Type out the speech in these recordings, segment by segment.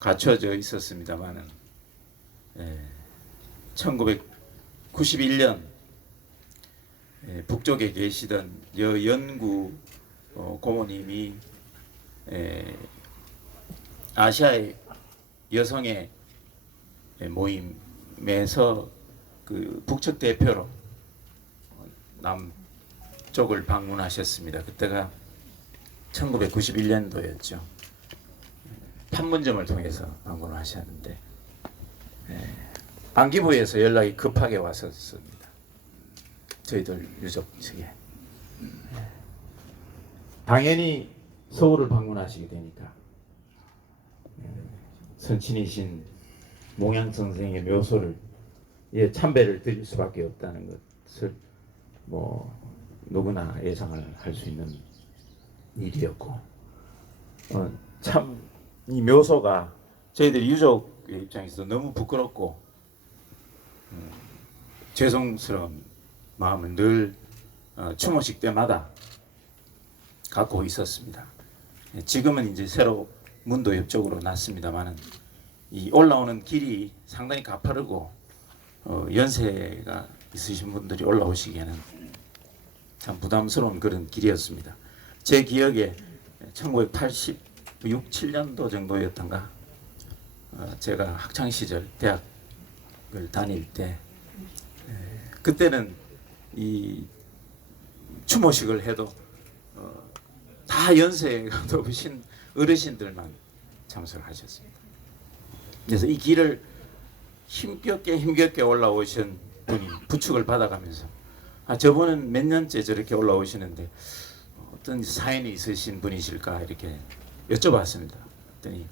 갖춰져 있었습니다만은 1991년 북쪽에 계시던 연구 고모님이 아시아의 여성의 모임에서 그 북측 대표로 남쪽을 방문하셨습니다. 그때가 1991년도였죠. 판문점을 통해서 방문을 하셨는데 안기부에서 연락이 급하게 왔었습니다. 저희들 유족 측에. 당연히 서울을 방문하시게 되니까 선친이신 몽양 선생의 묘소를 참배를 드릴 수밖에 없다는 것을 누구나 예상을 할 수 있는 일이었고 참 이 묘소가 저희들 유족의 입장에서 너무 부끄럽고 죄송스러운 마음을 늘 추모식 때마다 갖고 있었습니다. 지금은 이제 새로 문도 옆쪽으로 놨습니다만은 이 올라오는 길이 상당히 가파르고 연세가 있으신 분들이 올라오시기에는 참 부담스러운 그런 길이었습니다. 제 기억에 1986, 7년도 정도였던가 제가 학창시절 대학을 다닐 때 그때는 이 추모식을 해도 다 연세가 높으신 어르신들만 참석하셨습니다. 그래서 이 길을 힘겹게 올라오신 분이 부축을 받아가면서 저분은 몇 년째 저렇게 올라오시는데 어떤 사연이 있으신 분이실까 이렇게 여쭤봤습니다. 그랬더니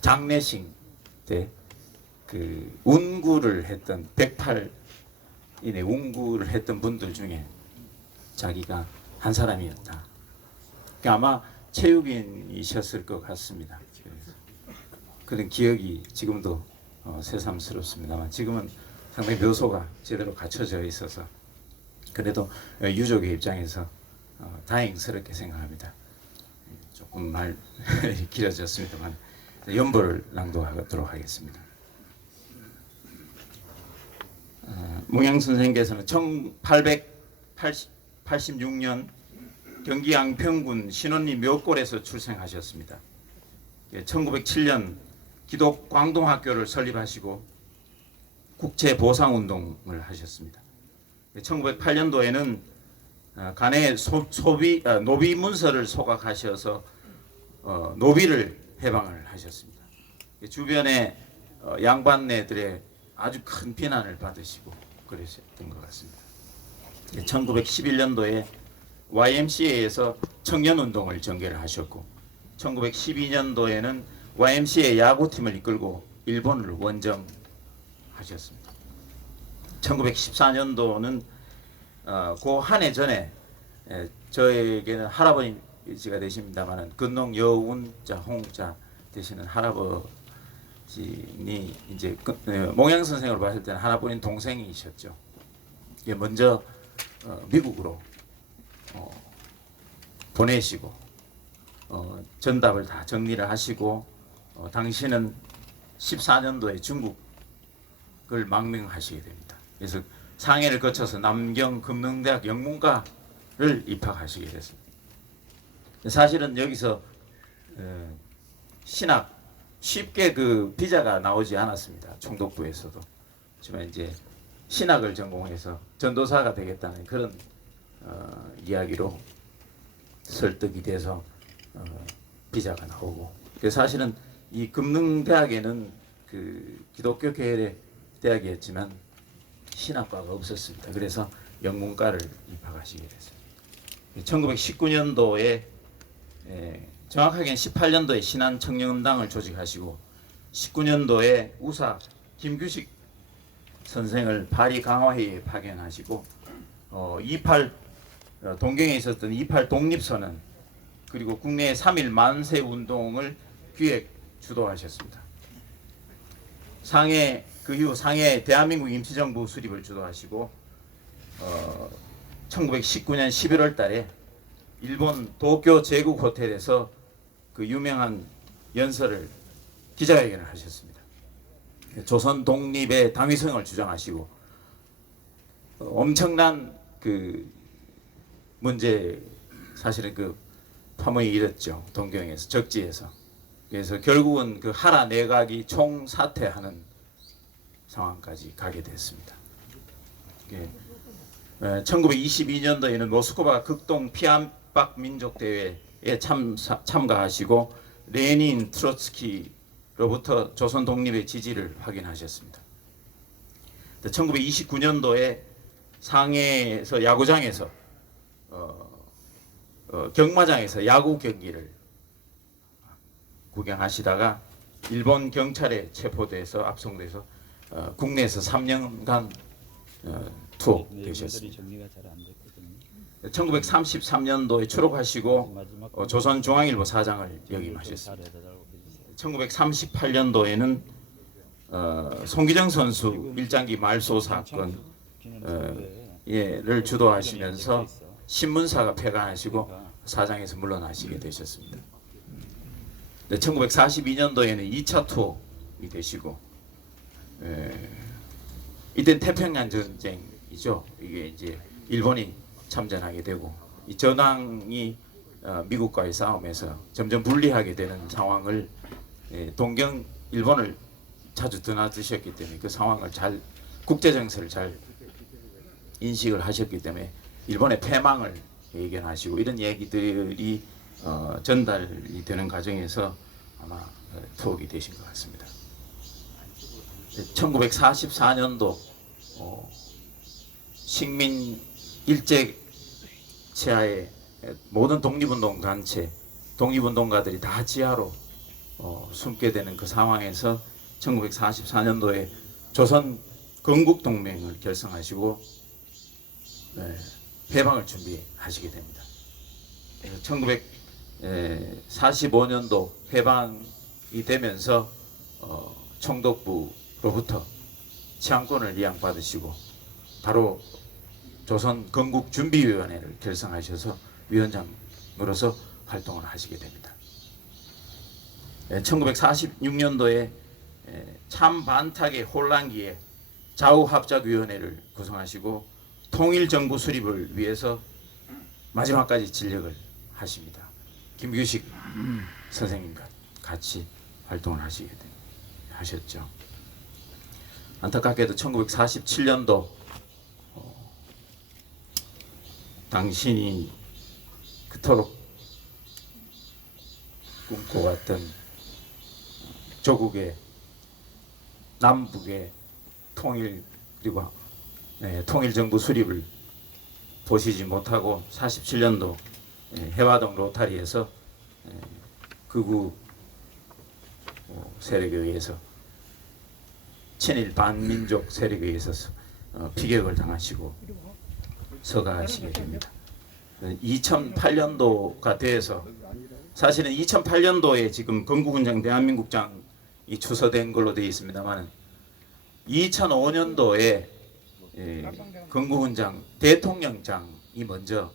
장례식 때 그 운구를 했던 108인의 운구를 했던 분들 중에 자기가 한 사람이었다. 그러니까 아마 체육인이셨을 것 같습니다. 그런 기억이 지금도 새삼스럽습니다만 지금은 상당히 묘소가 제대로 갖춰져 있어서 그래도 유족의 입장에서 다행스럽게 생각합니다. 조금 말 길어졌습니다만 연보를 낭독하도록 하겠습니다. 몽양 선생께서는 1886년 경기 양평군 신원리 묘골에서 출생하셨습니다. 1907년 기독 광동학교를 설립하시고 국채보상운동을 하셨습니다. 1908년도에는 간해 노비 문서를 소각하셔서 노비를 해방을 하셨습니다. 주변의 양반네들의 아주 큰 비난을 받으시고 그러셨던 것 같습니다. 1911년도에 YMCA에서 청년운동을 전개를 하셨고 1912년도에는 YMCA 야구팀을 이끌고 일본을 원정하셨습니다. 1914년도는 그 한 해 전에 저에게는 할아버지가 되십니다만은 근농 여운자 홍자 되시는 할아버지니 이제 몽양 선생으로 봤을 때는 하나뿐인 동생이셨죠. 먼저 미국으로 보내시고 전답을 다 정리를 하시고 당신은 14년도에 중국을 망명하시게 됩니다. 그래서 상해를 거쳐서 남경 금능대학 영문과를 입학하시게 됐습니다. 사실은 여기서 신학 쉽게 그 비자가 나오지 않았습니다. 총독부에서도. 하지만 이제 신학을 전공해서 전도사가 되겠다는 그런 이야기로 설득이 돼서 비자가 나오고. 사실은 이 금능대학에는 그 기독교 계열의 대학이었지만 신학과가 없었습니다. 그래서 영문과를 입학하시게 됐습니다. 1919년도에 정확하게는 18년도에 신한청년당을 조직하시고 19년도에 우사 김규식 선생을 파리 강화회의에 파견하시고 28 동경에 있었던 28 독립선언 그리고 국내 3.1 만세 운동을 기획 주도하셨습니다. 그 이후 상해 대한민국 임시정부 수립을 주도하시고 1919년 11월 달에 일본 도쿄 제국 호텔에서 그 유명한 연설을 기자회견을 하셨습니다. 조선 독립의 당위성을 주장하시고 엄청난 그 문제 사실은 그 파문이 일었죠. 동경에서 적지에서. 그래서 결국은 그 하라 내각이 총사퇴하는 상황까지 가게 됐습니다. 1922년도에는 모스크바 극동 피안박 민족대회에 참가하시고 레닌, 트로츠키로부터 조선 독립의 지지를 확인하셨습니다. 1929년도에 상해에서 야구장에서 경마장에서 야구 경기를 구경하시다가 일본 경찰에 체포돼서 압송돼서 국내에서 3년간 투옥되셨습니다. 1933년도에 졸업하시고 조선중앙일보 사장을 역임하셨습니다. 1938년도에는 송기정 선수 일장기 말소 사건 를 주도하시면서 신문사가 폐간하시고 사장에서 물러나시게 되셨습니다. 1942년도에는 2차 투옥이 되시고 이때 태평양 전쟁이죠. 이게 이제 일본이 참전하게 되고 이 저당이 미국과의 싸움에서 점점 불리하게 되는 상황을 동경 일본을 자주 드나드셨기 때문에 그 상황을 잘 국제 정세를 잘 인식을 하셨기 때문에 일본의 패망을 예견하시고 이런 얘기들이 전달이 되는 과정에서 아마 투옥이 되신 것 같습니다. 1944년도 식민 일제 치하에 모든 독립운동 단체, 독립운동가들이 다 지하로 숨게 되는 그 상황에서 1944년도에 조선 건국동맹을 결성하시고 해방을 준비하시게 됩니다. 1945년도 해방이 되면서 총독부로부터 치안권을 이양받으시고 바로 조선 건국준비위원회를 결성하셔서 위원장으로서 활동을 하시게 됩니다. 1946년도에 참반탁의 혼란기에 좌우합작위원회를 구성하시고 통일정부 수립을 위해서 마지막까지 진력을 하십니다. 김규식 선생님과 같이 활동을 하셨죠. 안타깝게도 1947년도 당신이 그토록 꿈꿔왔던 조국의 남북의 통일 그리고 통일정부 수립을 보시지 못하고 47년도 해화동 로타리에서 극우 세력에 의해서 친일 반민족 세력에 의해서 피격을 당하시고 서가하시게 됩니다. 2008년도가 돼서 사실은 2008년도에 지금 건국훈장 대한민국장이 추서된 걸로 되어 있습니다만 2005년도에 건국훈장 대통령장이 먼저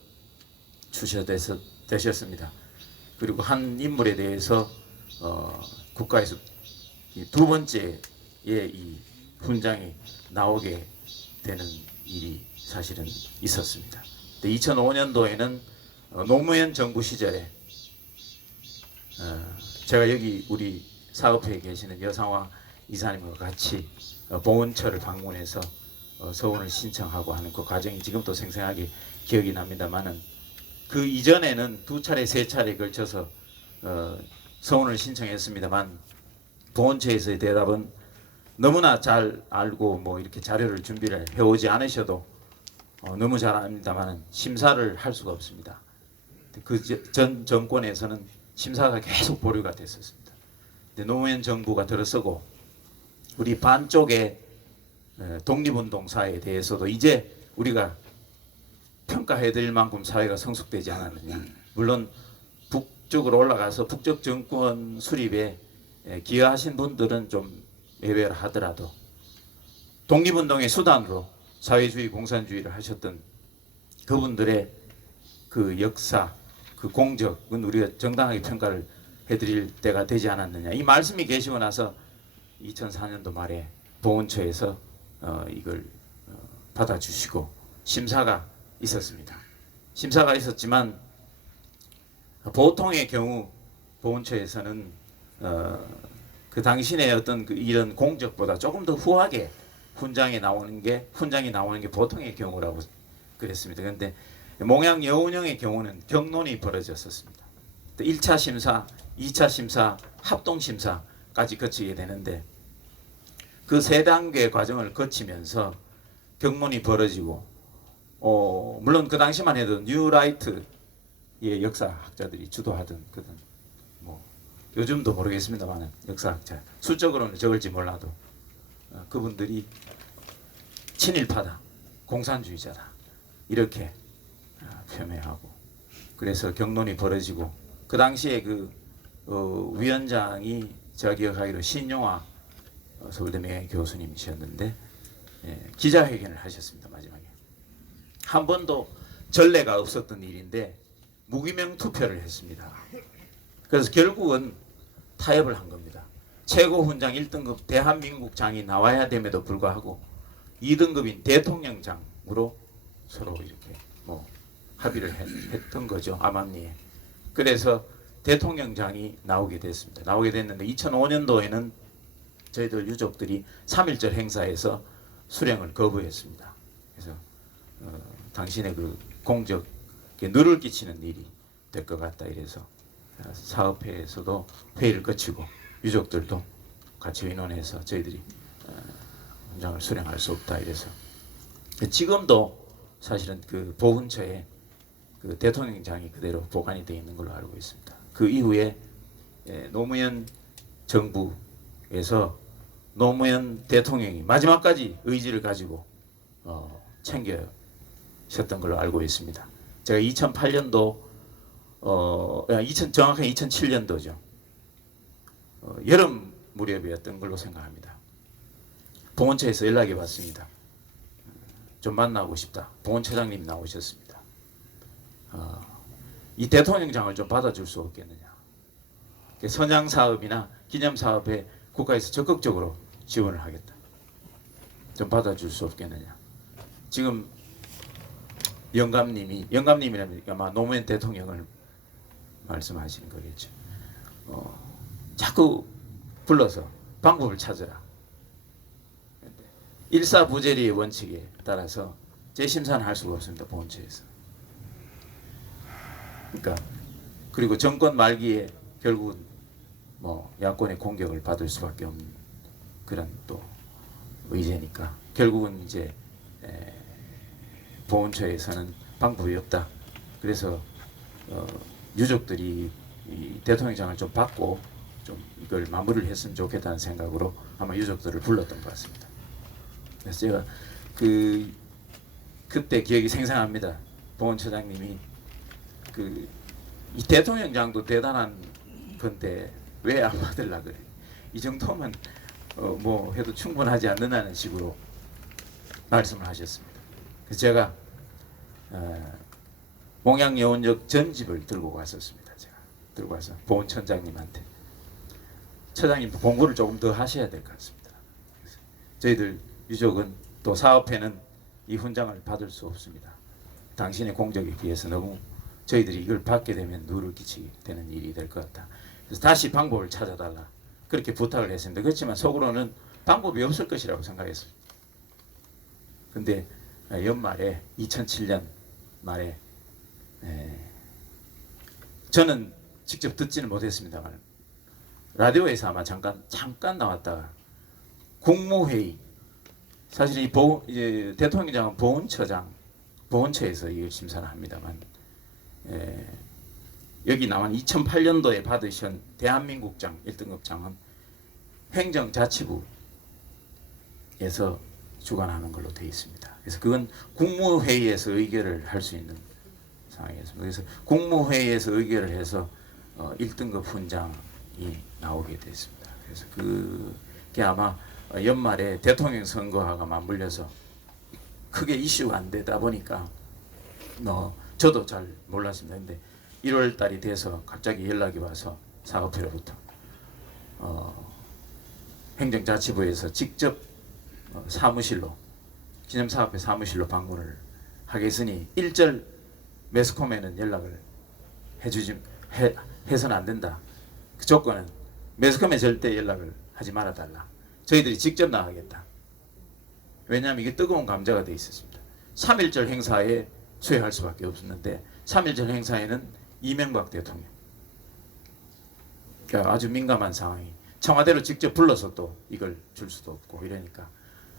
되셨습니다. 그리고 한 인물에 대해서 국가에서 두 번째에 이 훈장이 나오게 되는 일이 사실은 있었습니다. 2005년도에는 노무현 정부 시절에 제가 여기 우리 사업회에 계시는 여상화 이사님과 같이 보훈처를 방문해서 서원을 신청하고 하는 그 과정이 지금도 생생하게 기억이 납니다만은 그 이전에는 두 차례 세 차례에 걸쳐서 서원을 신청했습니다만 보훈처에서의 대답은 너무나 잘 알고 뭐 이렇게 자료를 준비를 해오지 않으셔도 너무 잘 압니다만은 심사를 할 수가 없습니다. 그 전 정권에서는 심사가 계속 보류가 됐었습니다. 근데 노무현 정부가 들어서고 우리 반쪽의 독립운동사에 대해서도 이제 우리가 평가해드릴 만큼 사회가 성숙되지 않았느냐. 물론 북쪽으로 올라가서 북쪽 정권 수립에 기여하신 분들은 좀 예외를 하더라도 독립운동의 수단으로 사회주의 공산주의를 하셨던 그분들의 그 역사, 그 공적은 우리가 정당하게 평가를 해드릴 때가 되지 않았느냐. 이 말씀이 계시고 나서 2004년도 말에 보훈처에서 이걸 받아주시고 심사가 있었습니다. 심사가 있었지만 보통의 경우 보훈처에서는 그 당신의 어떤 이런 공적보다 조금 더 후하게 훈장이 나오는 게 보통의 경우라고 그랬습니다. 그런데 몽양 여운형의 경우는 경론이 벌어졌었습니다. 1차 심사, 2차 심사, 합동 심사까지 거치게 되는데 그 세 단계 과정을 거치면서 경론이 벌어지고 물론 그 당시만 해도 뉴라이트의 역사학자들이 주도하던 그런 뭐 요즘도 모르겠습니다만 역사학자 수적으로는 적을지 몰라도 그분들이 친일파다, 공산주의자다 이렇게 표명하고 그래서 경론이 벌어지고 그 당시에 그 위원장이 제가 기억하기로 신용화 서울대 명예교수님이셨는데 기자회견을 하셨습니다. 마지막에 한 번도 전례가 없었던 일인데 무기명 투표를 했습니다. 그래서 결국은 타협을 한 겁니다. 최고훈장 1등급 대한민국장이 나와야 됨에도 불구하고 2등급인 대통령장으로 서로 이렇게 뭐 합의를 했던 거죠. 암암리에. 그래서 대통령장이 나오게 됐습니다. 나오게 됐는데 2005년도에는 저희들 유족들이 3.1절 행사에서 수령을 거부했습니다. 그래서 당신의 그 공적에 누를 끼치는 일이 될 것 같다 이래서 사업회에서도 회의를 거치고 유족들도 같이 의논해서 저희들이 훈장을 수령할 수 없다 이래서 지금도 사실은 그 보훈처에 그 대통령장이 그대로 보관이 되어 있는 걸로 알고 있습니다. 그 이후에 노무현 정부에서 노무현 대통령이 마지막까지 의지를 가지고 챙겨셨던 걸로 알고 있습니다. 제가 2008년도 정확하게 2007년도죠. 여름 무렵이었던 걸로 생각합니다. 보훈처에서 연락이 왔습니다. 좀 만나고 싶다. 보훈처장님 나오셨습니다. 이 대통령장을 좀 받아줄 수 없겠느냐. 선양 사업이나 기념 사업에 국가에서 적극적으로 지원을 하겠다. 좀 받아줄 수 없겠느냐. 지금 영감님이라면 아마 노무현 대통령을 말씀하시는 거겠죠. 자꾸 불러서 방법을 찾으라. 일사부재리의 원칙에 따라서 재심사는 할 수가 없습니다. 보훈처에서. 그러니까 그리고 정권 말기에 결국은 뭐 야권의 공격을 받을 수밖에 없는 그런 또 의제니까 결국은 이제 보훈처에서는 방법이 없다. 그래서 유족들이 이 대통령장을 좀 받고 좀 이걸 마무리를 했으면 좋겠다는 생각으로 아마 유족들을 불렀던 것 같습니다. 그래서 제가 그때 기억이 생생합니다. 보훈처장님이 이 대통령장도 대단한 건데 왜 안 받으려 그래? 이 정도면 뭐 해도 충분하지 않는다는 식으로 말씀을 하셨습니다. 그래서 제가 몽양여운역 전집을 들고 갔었습니다. 제가 들고 와서 보훈처장님한테 처장님도 공부를 조금 더 하셔야 될 것 같습니다. 저희들 유족은 또 사업회는 이 훈장을 받을 수 없습니다. 당신의 공적에 비해서 너무 저희들이 이걸 받게 되면 누를 끼치게 되는 일이 될 것 같다. 그래서 다시 방법을 찾아달라. 그렇게 부탁을 했습니다. 그렇지만 속으로는 방법이 없을 것이라고 생각했어요. 근데 연말에 2007년 말에 저는 직접 듣지는 못했습니다만 라디오에서 아마 잠깐 나왔다가 국무회의 사실 이 대통령장은 보훈처에서 이걸 심사를 합니다만 여기 나온 2008년도에 받으신 대한민국장 1등급장은 행정자치부에서 주관하는 걸로 되어 있습니다. 그래서 그건 국무회의에서 의결을 할 수 있는 상황이었습니다. 그래서 국무회의에서 의결을 해서 1등급 훈장이 나오게 됐습니다. 그래서 그게 아마 연말에 대통령 선거하고 맞물려서 크게 이슈가 안 되다 보니까 저도 잘 몰랐습니다. 근데 1월 달이 돼서 갑자기 연락이 와서 사업회로부터 행정자치부에서 직접 사무실로 기념사업회 사무실로 방문을 하겠으니 일절 매스컴에는 연락을 해서는 안 된다. 그 조건은 매스컴에 절대 연락을 하지 말아달라. 저희들이 직접 나가겠다. 왜냐하면 이게 뜨거운 감자가 돼 있었습니다. 3.1절 행사에 수혜할 수밖에 없었는데 3.1절 행사에는 이명박 대통령, 그러니까 아주 민감한 상황이 청와대로 직접 불러서 또 이걸 줄 수도 없고 이러니까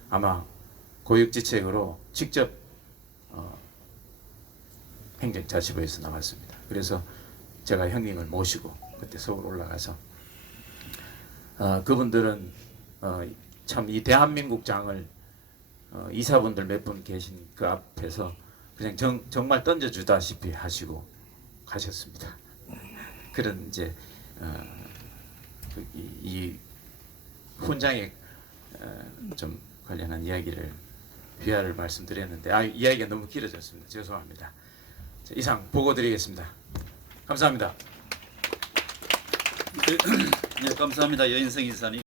아마 고육지책으로 직접 행정자치부에서 나왔습니다. 그래서 제가 형님을 모시고 그때 서울 올라가서 그분들은 참 이 대한민국 장을 이사분들 몇 분 계신 그 앞에서 그냥 정말 던져주다시피 하시고 가셨습니다. 그런 이제 이 훈장에 좀 관련한 이야기를 비하를 말씀드렸는데 이야기가 너무 길어졌습니다. 죄송합니다. 자, 이상 보고 드리겠습니다. 감사합니다. 네, 감사합니다. 여인성 이사님.